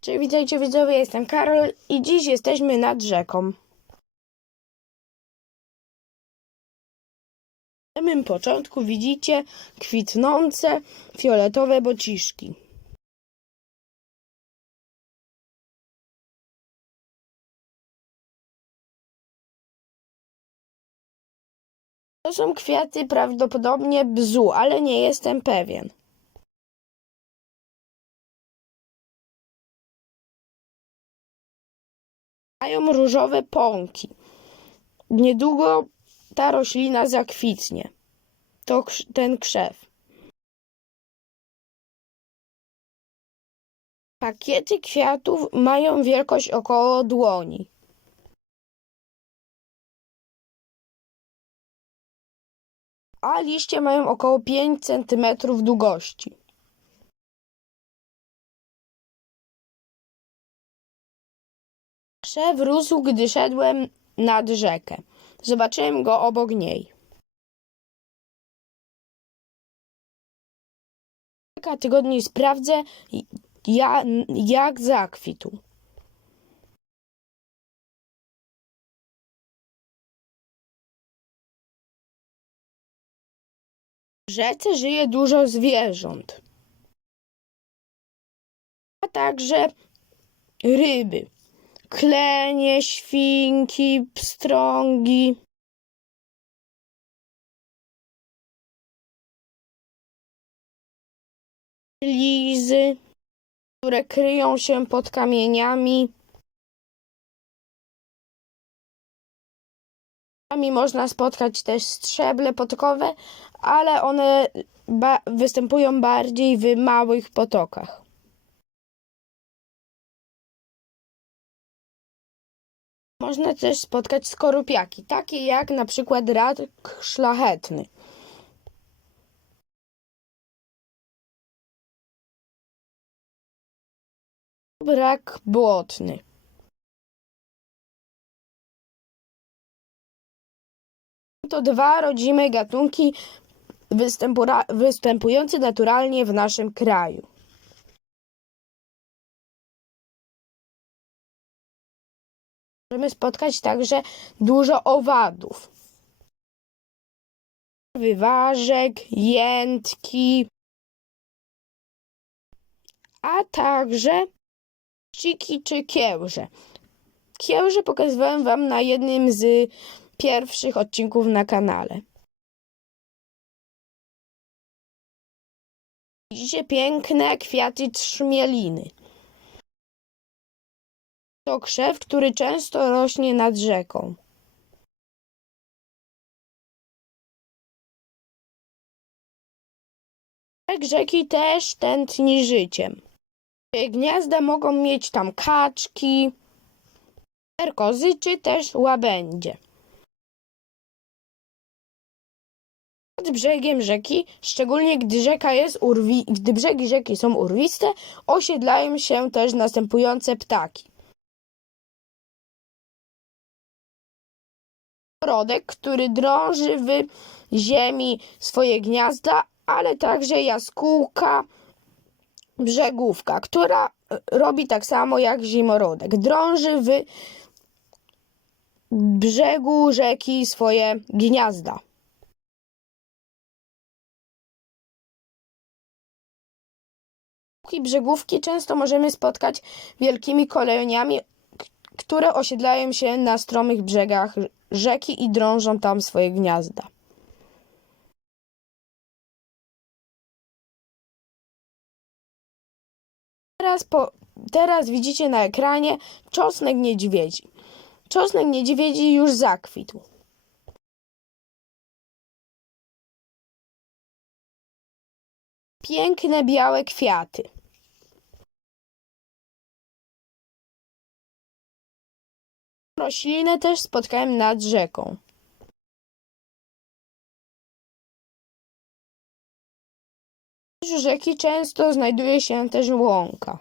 Cześć, witajcie widzowie, jestem Karol i dziś jesteśmy nad rzeką. Na samym początku widzicie kwitnące fioletowe bociszki. To są kwiaty prawdopodobnie bzu, ale nie jestem pewien. Mają różowe pąki. Niedługo ta roślina zakwitnie. To ten krzew. Pakiety kwiatów mają wielkość około dłoni. A liście mają około 5 cm długości. Krzew rósł, gdy szedłem nad rzekę. Zobaczyłem go obok niej. Kilka tygodni sprawdzę, ja, jak zakwitł. W rzece żyje dużo zwierząt, a także ryby klenie, świnki, pstrągi. Lizy, które kryją się pod kamieniami. Czasami można spotkać też strzeble potokowe, ale one ba- występują bardziej w małych potokach. Można też spotkać skorupiaki, takie jak na przykład rak szlachetny. Rak błotny. To dwa rodzime gatunki występujące naturalnie w naszym kraju. Możemy spotkać także dużo owadów. Wyważek, jętki, a także pciki czy kiełże. Kiełże pokazywałem Wam na jednym z pierwszych odcinków na kanale. Widzicie piękne kwiaty trzmieliny. To krzew, który często rośnie nad rzeką. Brzeg rzeki też tętni życiem. Gniazda mogą mieć tam kaczki, perkozy czy też łabędzie. Pod brzegiem rzeki, szczególnie gdy rzeka jest urwi- gdy brzegi rzeki są urwiste, osiedlają się też następujące ptaki. Rodek, który drąży w ziemi swoje gniazda, ale także jaskółka, brzegówka, która robi tak samo jak zimorodek. Drąży w brzegu rzeki swoje gniazda. Brzegówki często możemy spotkać wielkimi koloniami, które osiedlają się na stromych brzegach rzeki i drążą tam swoje gniazda. Teraz, po, teraz widzicie na ekranie czosnek niedźwiedzi. Czosnek niedźwiedzi już zakwitł. Piękne białe kwiaty. Roślinę też spotkałem nad rzeką. W rzeki często znajduje się też łąka.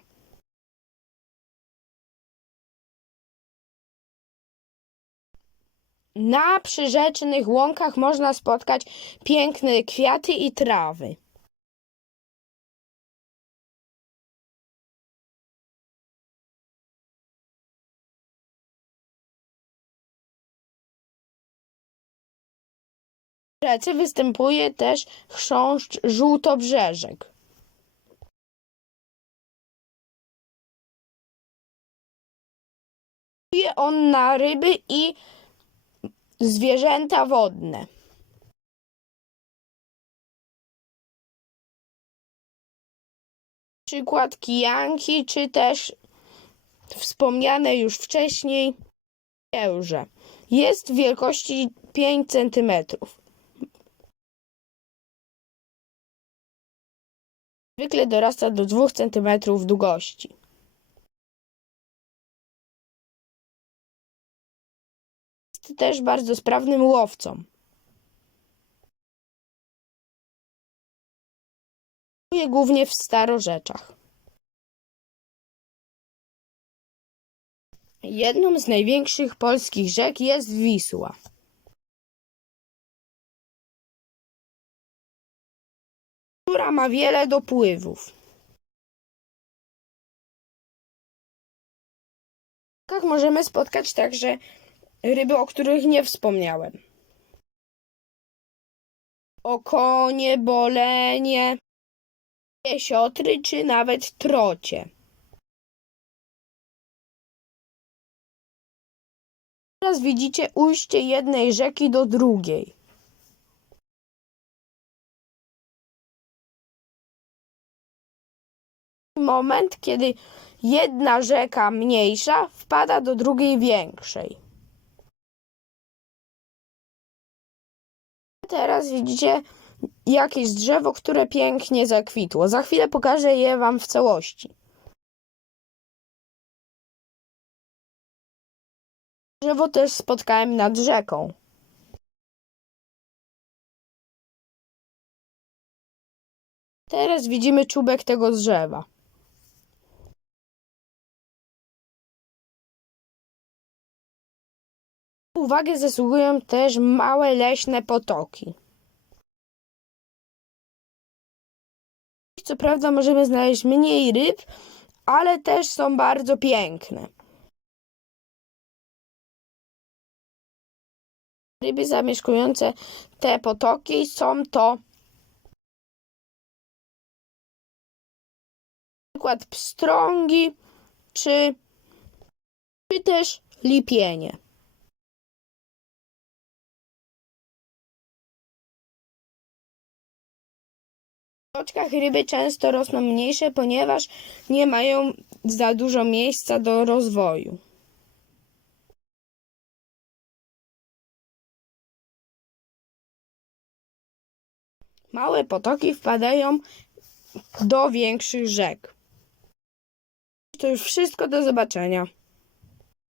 Na przyrzecznych łąkach można spotkać piękne kwiaty i trawy. Rzece występuje też chrząszcz żółtobrzeżek. Poluje on na ryby i zwierzęta wodne. Przykład kijanki, czy też wspomniane już wcześniej Jełże. Jest wielkości 5 cm. Zwykle dorasta do 2 cm długości. Jest też bardzo sprawnym łowcą. Żyje głównie w starorzeczach. Jedną z największych polskich rzek jest Wisła. Która ma wiele dopływów. W rzekach możemy spotkać także ryby, o których nie wspomniałem. Okonie, bolenie, jesiotry czy nawet trocie. Teraz widzicie ujście jednej rzeki do drugiej. Moment, kiedy jedna rzeka mniejsza wpada do drugiej większej. Teraz widzicie jakieś drzewo, które pięknie zakwitło. Za chwilę pokażę je Wam w całości. Drzewo też spotkałem nad rzeką. Teraz widzimy czubek tego drzewa. Uwagę zasługują też małe leśne potoki. Co prawda możemy znaleźć mniej ryb, ale też są bardzo piękne. Ryby zamieszkujące te potoki są to przykład pstrągi czy, czy też lipienie. W toczkach ryby często rosną mniejsze, ponieważ nie mają za dużo miejsca do rozwoju. Małe potoki wpadają do większych rzek. To już wszystko, do zobaczenia.